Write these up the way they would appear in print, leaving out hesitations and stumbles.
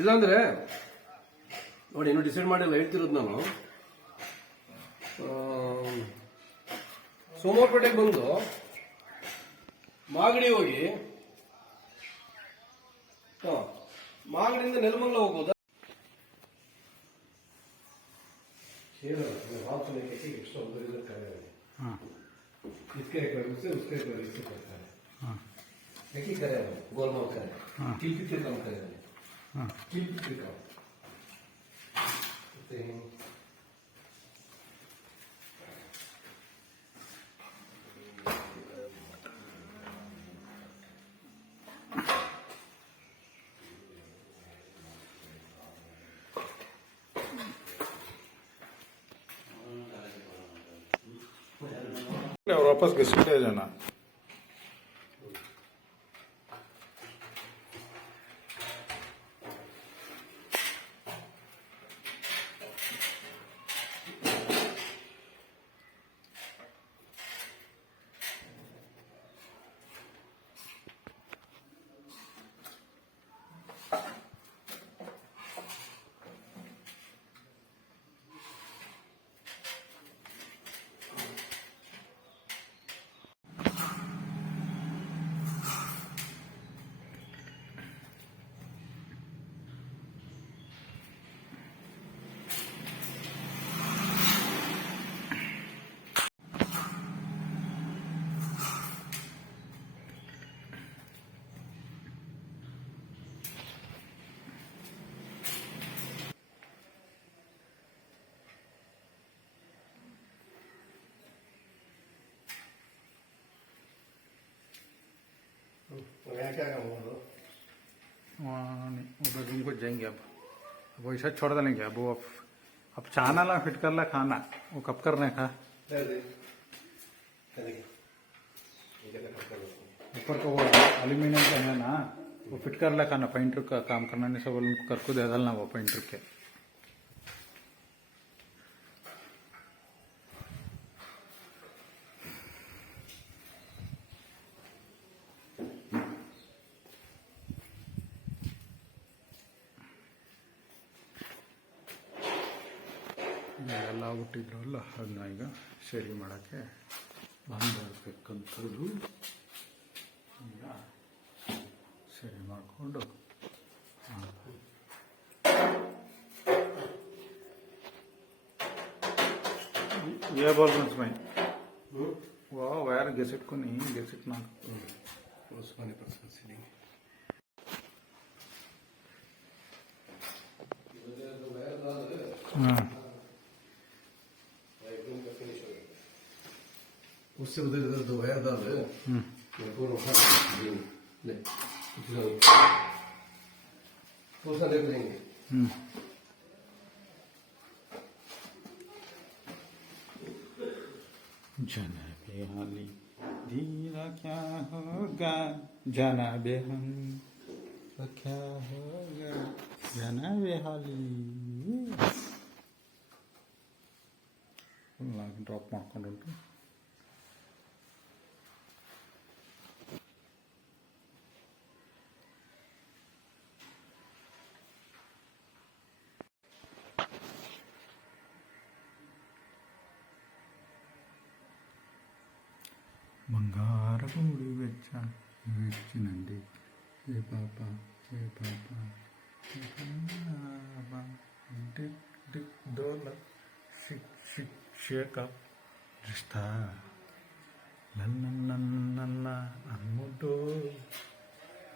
ಇಲ್ಲಾಂದ್ರೆ ನೋಡಿ ಇನ್ನೂ ಡಿಸೈಡ್ ಮಾಡಿಲ್ಲ, ಹೇಳ್ತಿರೋದು ನಾನು. ಸೋಮವಾರಪೇಟೆಗೆ ಬಂದು ಮಾಗಡಿ ಹೋಗಿ ಮಾಗಡಿಯಿಂದ ನೆಲಮಂಗಲ ಹೋಗ್ಬೋದಾ? इसके उससे उसके इससे करता है। देखिए करे गोलमाल करे किल्पित के काम करे किल्पित के काम और वापस गेस्ट ले जाना। उधर रूम को जाएंगे अब वैसा छोड़ देंगे। अब वो अब चाना ला फिट कर ला खाना वो कब करने का ऊपर का वो एल्यूमिनियम का है ना, वो फिट कर ला खाना। पेंटर का काम करना नहीं सब उनको कर को दे डालना वो पेंटर के। ಎಲ್ಲ ಆಗ್ಬಿಟ್ಟಿದ್ರಲ್ಲ ಅದನ್ನ ಈಗ ಸರಿ ಮಾಡೋಕ್ಕೆ ಬಂದಿರಬೇಕಂಥದ್ದು ಈಗ ಸರಿ ಮಾಡಿಕೊಂಡು ये बोल रहा हूँ मैं वो वायर गेसेट को नहीं गेसेट ना उसमें परसेंट सीलिंग हाँ उससे उधर इधर दो वायर डाल पूरा उठा ले तो सा देख लेंगे। जनाबे हाली धीरा क्या होगा जनाबे हम क्या होगा जनाबे हाली ಡ್ರಾಪ್ ಮಾಡ್ಕೊಂಡು ಬಂಗಾರ ಗೂಡಿ ವೆಚ್ಚಿನಂಡಿ ಏ ಪಾಪ ಡಿಕ್ ಡಿಕ್ ಡೋಲ ಶಿಕ್ ಶಿಕ್ ಶೇಕ ರಿಶ್ತಾ ನನ್ನ ಅಮ್ಮುಡೋ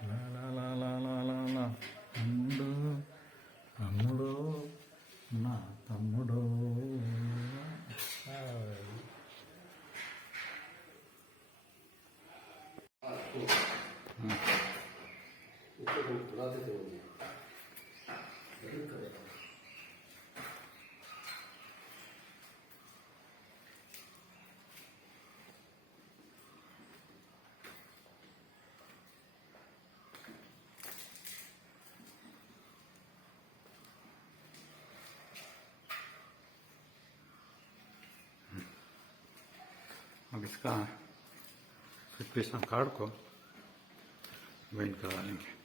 ಲಾ ಲಾ ಲಾ ಲಾ ಲಾ ಲಾ ಲಾ ಅಮ್ಮುಡೋ ಅಮ್ಮುಡೋ ನಾ ತಮ್ಮುಡೋ अब इसका 50 कार्ड को वेट करा लेंगे।